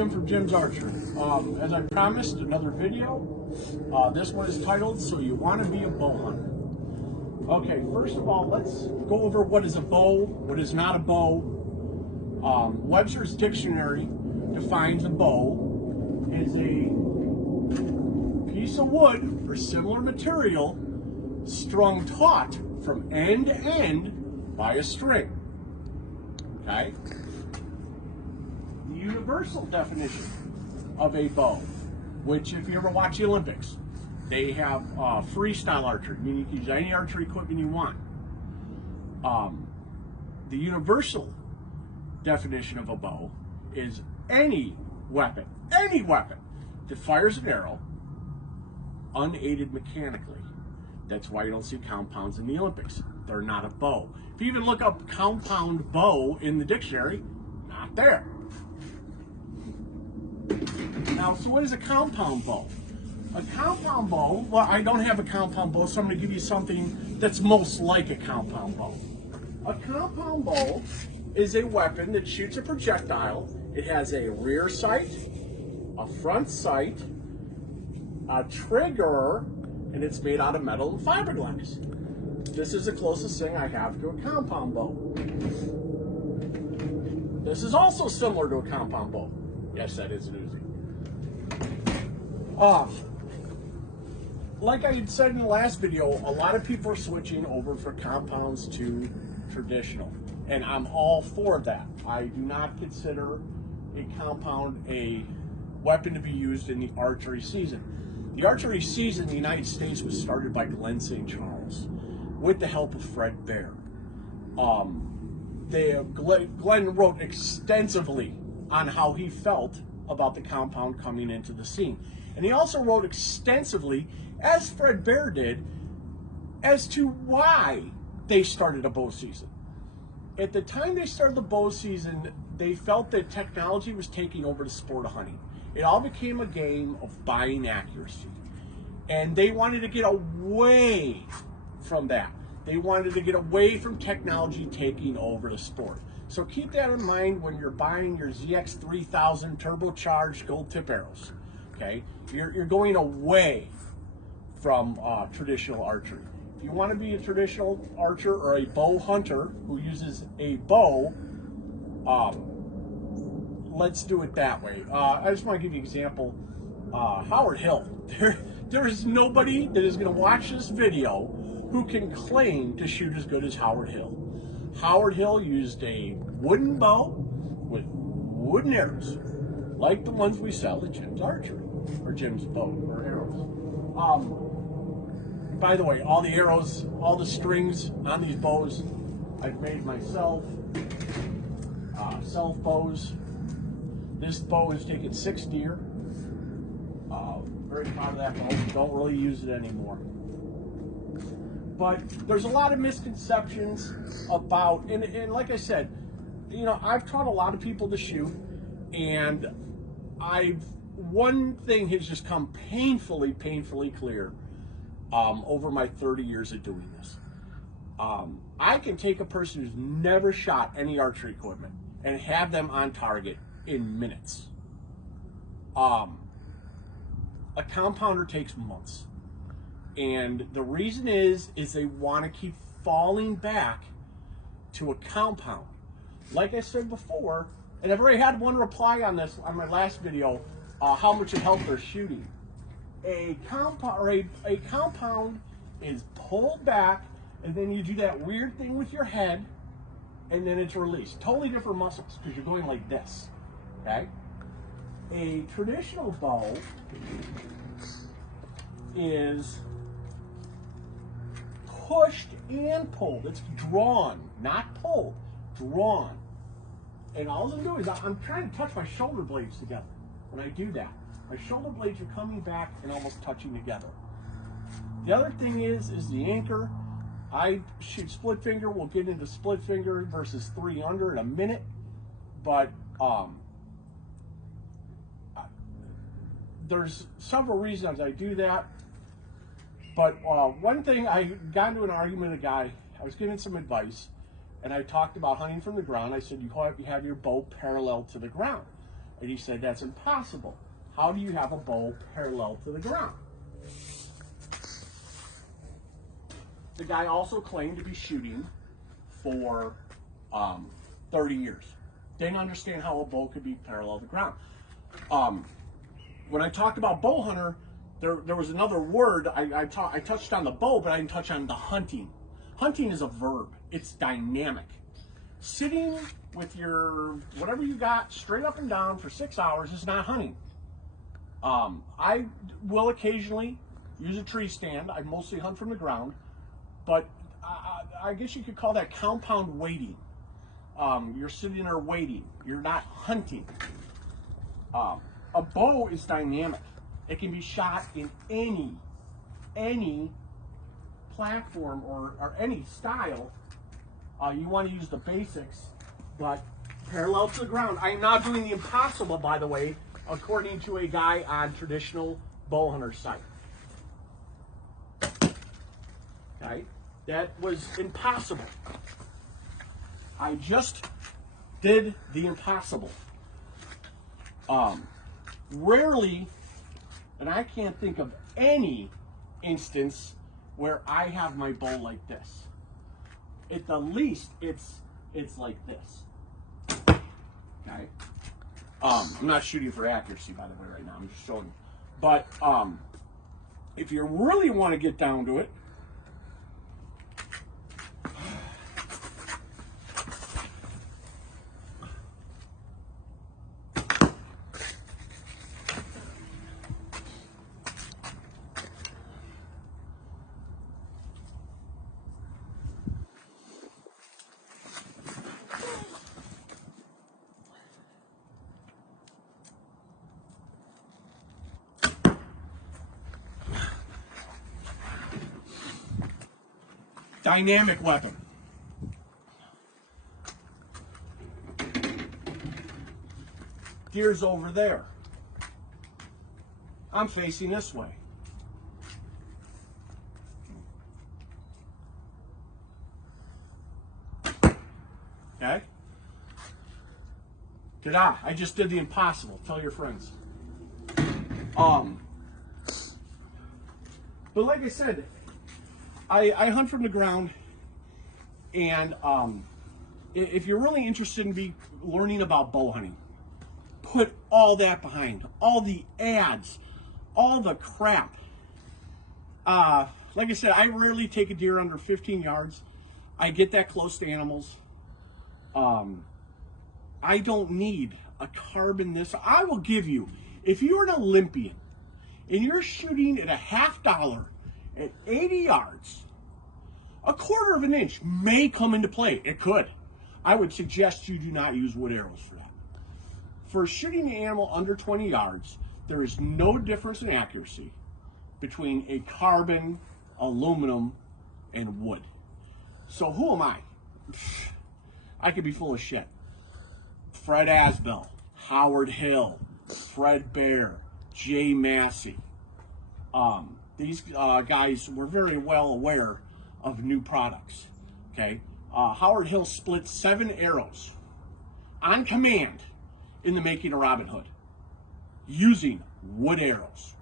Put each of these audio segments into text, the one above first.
Jim from Jim's Archery. As I promised, another video. This one is titled, So You Want to Be a Bow Hunter. Okay, first of all, let's go over what is a bow, what is not a bow. Webster's Dictionary defines a bow as a piece of wood or similar material strung taut from end to end by a string. Okay? The universal definition of a bow, which if you ever watch the Olympics, they have freestyle archery, meaning you can use any archery equipment you want. The universal definition of a bow is any weapon that fires an arrow unaided mechanically. That's why you don't see compounds in the Olympics. They're not a bow. If you even look up compound bow in the dictionary, not there. Now, so what is a compound bow? A compound bow, well, I don't have a compound bow, so I'm going to give you something that's most like a compound bow. A compound bow is a weapon that shoots a projectile. It has a rear sight, a front sight, a trigger, and it's made out of metal and fiberglass. This is the closest thing I have to a compound bow. This is also similar to a compound bow. Yes, that is an Uzi. Like I had said in the last video, a lot of people are switching over from compounds to traditional, and I'm all for that. I do not consider a compound a weapon to be used in the archery season. The archery season in the United States was started by Glenn St. Charles with the help of Fred Bear. Glenn wrote extensively on how he felt about the compound coming into the scene. And he also wrote extensively, as Fred Bear did, as to why they started a bow season. At the time they started the bow season, they felt that technology was taking over the sport of hunting. It all became a game of buying accuracy. And they wanted to get away from that. They wanted to get away from technology taking over the sport. So keep that in mind when you're buying your ZX3000 turbocharged gold tip arrows. Okay? You're going away from traditional archery. If you want to be a traditional archer or a bow hunter who uses a bow, let's do it that way. I just want to give you an example. Howard Hill. There is nobody that is going to watch this video who can claim to shoot as good as Howard Hill. Howard Hill used a wooden bow with wooden arrows, like the ones we sell at Jim's Archery, or Jim's Bow or Arrows. By the way, all the arrows, all the strings on these bows, I've made myself. Self bows. This bow has taken 6 deer. Very proud of that bow. Don't really use it anymore. But there's a lot of misconceptions about, and like I said, you know, I've taught a lot of people to shoot, and one thing has just come painfully clear over my 30 years of doing this. I can take a person who's never shot any archery equipment and have them on target in minutes. A compounder takes months. And the reason is they want to keep falling back to a compound. Like I said before, and I've already had one reply on this on my last video, how much it helped their shooting. A compound is pulled back, and then you do that weird thing with your head, and then it's released. Totally different muscles, because you're going like this, okay? A traditional bow is pushed and pulled. It's drawn, not pulled, drawn. And all I'm doing is I'm trying to touch my shoulder blades together. When I do that, my shoulder blades are coming back and almost touching together. The other thing is the anchor. I shoot split finger. We'll get into split finger versus 3 under in a minute. But there's several reasons I do that. But one thing, I got into an argument with a guy. I was giving some advice, and I talked about hunting from the ground. I said, you have your bow parallel to the ground. And he said, that's impossible. How do you have a bow parallel to the ground? The guy also claimed to be shooting for 30 years. Didn't understand how a bow could be parallel to the ground. When I talked about bow hunter, there was another word. I touched on the bow, but I didn't touch on the hunting. Hunting is a verb. It's dynamic. Sitting with your whatever you got straight up and down for 6 hours is not hunting. I will occasionally use a tree stand. I mostly hunt from the ground, but I guess you could call that compound waiting. You're sitting there waiting. You're not hunting. A bow is dynamic. It can be shot in any platform or any style. You want to use the basics, but parallel to the ground. I am not doing the impossible, by the way, according to a guy on traditional bow hunter site. Okay, that was impossible. I just did the impossible. Rarely, and I can't think of any instance where I have my bow like this. At the least, it's like this. Okay. I'm not shooting for accuracy, by the way, right now. I'm just showing you. But if you really want to get down to it, dynamic weapon. Deer's over there. I'm facing this way. Okay? Ta-da! I just did the impossible. Tell your friends. But like I said, I hunt from the ground, and if you're really interested in learning about bow hunting, put all that behind, all the ads, all the crap. Like I said, I rarely take a deer under 15 yards. I get that close to animals. I don't need a carbon this. I will give you, if you're an Olympian and you're shooting at a $50 at 80 yards, a quarter of an inch may come into play. It could. I would suggest you do not use wood arrows for that. For shooting an animal under 20 yards, there is no difference in accuracy between a carbon, aluminum, and wood. So who am I? I could be full of shit. Fred Asbell, Howard Hill, Fred Bear, Jay Massey. These guys were very well aware of new products. Okay, Howard Hill split 7 arrows on command in the making of Robin Hood using wood arrows.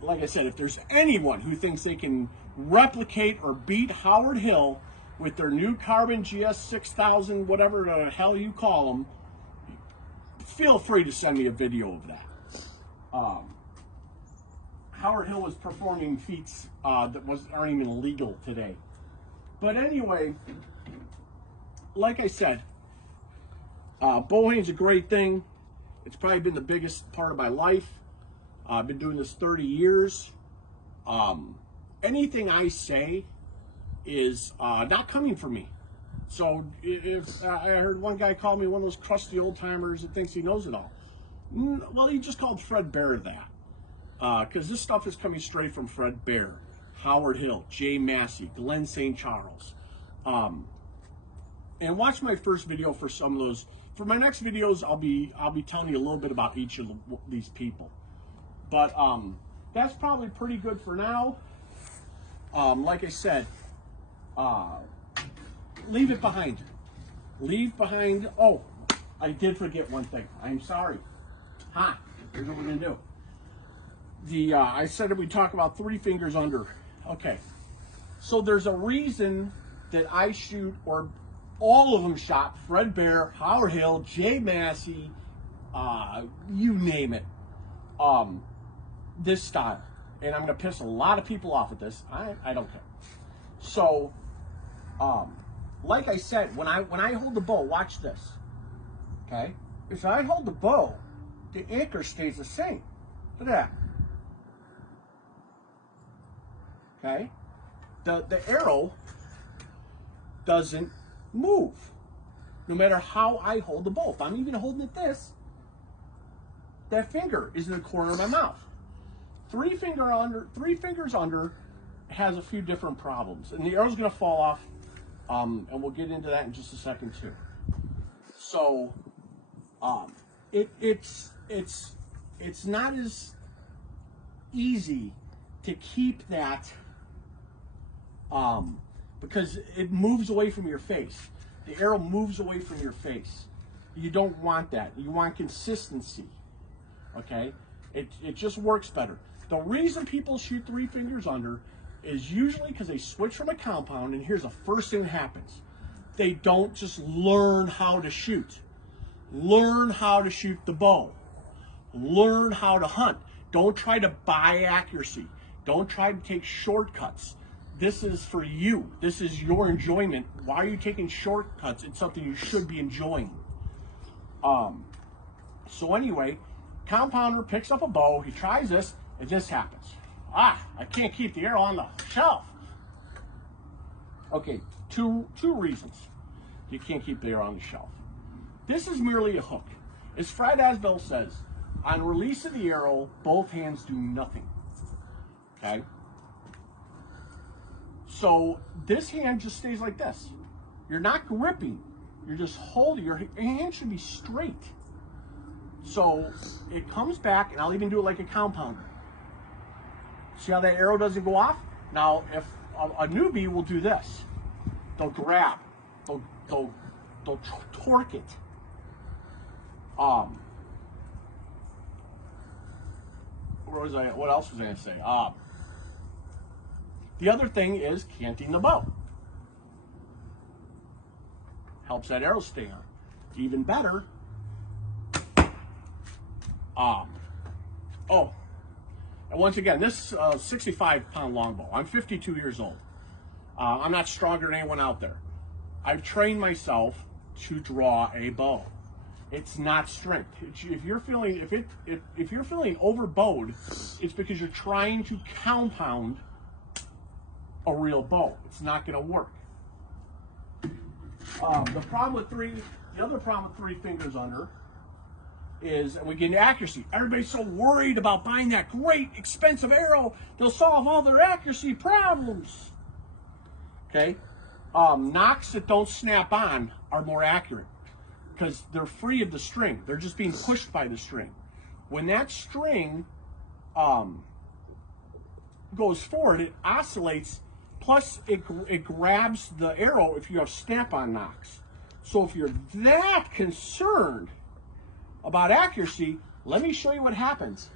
Like I said, if there's anyone who thinks they can replicate or beat Howard Hill with their new carbon GS 6000, whatever the hell you call them, feel free to send me a video of that. Howard Hill was performing feats that aren't even legal today. But anyway, like I said, bow hunting's a great thing. It's probably been the biggest part of my life. I've been doing this 30 years. Anything I say is not coming from me. So if I heard one guy call me one of those crusty old timers that thinks he knows it all. Well, he just called Fred Bear that. Because this stuff is coming straight from Fred Bear, Howard Hill, Jay Massey, Glenn St. Charles. And watch my first video for some of those. For my next videos, I'll be telling you a little bit about each of these people. But that's probably pretty good for now. Like I said, leave it behind. Leave behind. Oh, I did forget one thing. I'm sorry. Here's what we're gonna do. I said that we talk about 3 fingers under. Okay. So there's a reason that I shoot, or all of them shot, Fred Bear, Howard Hill, Jay Massey, you name it, this style. And I'm gonna piss a lot of people off with this. I don't care. So, like I said, when I hold the bow, watch this. Okay? If I hold the bow, the anchor stays the same. Look at that. Okay? The arrow doesn't move, no matter how I hold the bow. If I'm even holding it this, that finger is in the corner of my mouth. 3 fingers under has a few different problems, and the arrow's going to fall off, and we'll get into that in just a second too. So, it's not as easy to keep that. Because it moves away from your face. The arrow moves away from your face. You don't want that. You want consistency. Okay? It just works better. The reason people shoot 3 fingers under is usually because they switch from a compound, and here's the first thing that happens. They don't just learn how to shoot. Learn how to shoot the bow. Learn how to hunt. Don't try to buy accuracy. Don't try to take shortcuts. This is for you. This is your enjoyment. Why are you taking shortcuts? It's something you should be enjoying. So anyway, compounder picks up a bow. He tries this, and this happens. I can't keep the arrow on the shelf. Okay, two reasons you can't keep the arrow on the shelf. This is merely a hook. As Fred Asbell says, on release of the arrow, both hands do nothing. Okay? So this hand just stays like this. You're not gripping. You're just holding. Your hand should be straight. So it comes back, and I'll even do it like a compounder. See how that arrow doesn't go off? Now, if a newbie will do this, they'll grab, they'll torque it. What else was I going to say? The other thing is canting the bow. Helps that arrow stay on. Even better. And once again, this 65-pound longbow. I'm 52 years old. I'm not stronger than anyone out there. I've trained myself to draw a bow. It's not strength. If you're feeling overbowed, it's because you're trying to compound a real bow. It's not going to work. The other problem with 3 fingers under is, and we get into accuracy. Everybody's so worried about buying that great expensive arrow, they'll solve all their accuracy problems. Okay, nocks that don't snap on are more accurate because they're free of the string. They're just being pushed by the string. When that string goes forward, it oscillates. Plus, it grabs the arrow if you have snap-on nocks. So if you're that concerned about accuracy, let me show you what happens.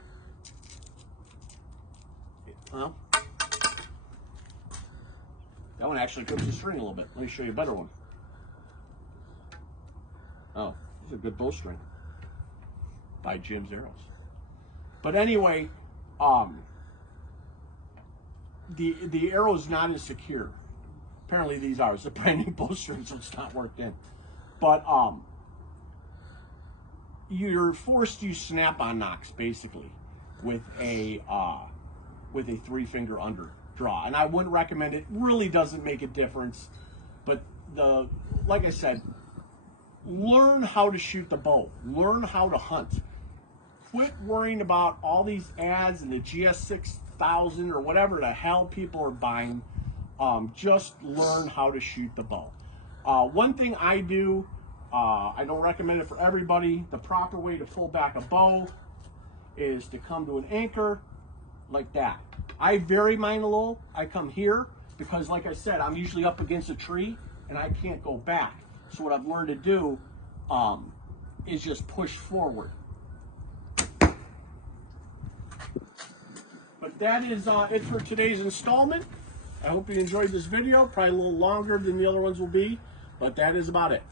Well, that one actually grips the string a little bit. Let me show you a better one. Oh, this is a good bowstring by Jim's Arrows. But anyway, the arrow is not as secure. Apparently these are. It's a brand new bowstring, so it's not worked in. But you're forced to use snap-on nocks basically with a 3-finger under draw, and I wouldn't recommend it. Really doesn't make a difference. But like I said, learn how to shoot the bow. Learn how to hunt. Quit worrying about all these ads and the GS6000 or whatever the hell people are buying. Just learn how to shoot the bow. One thing I do, I don't recommend it for everybody. The proper way to pull back a bow is to come to an anchor like that. I vary mine a little. I come here because, like I said, I'm usually up against a tree and I can't go back. So what I've learned to do is just pushed forward. But that is it for today's installment. I hope you enjoyed this video. Probably a little longer than the other ones will be, but that is about it.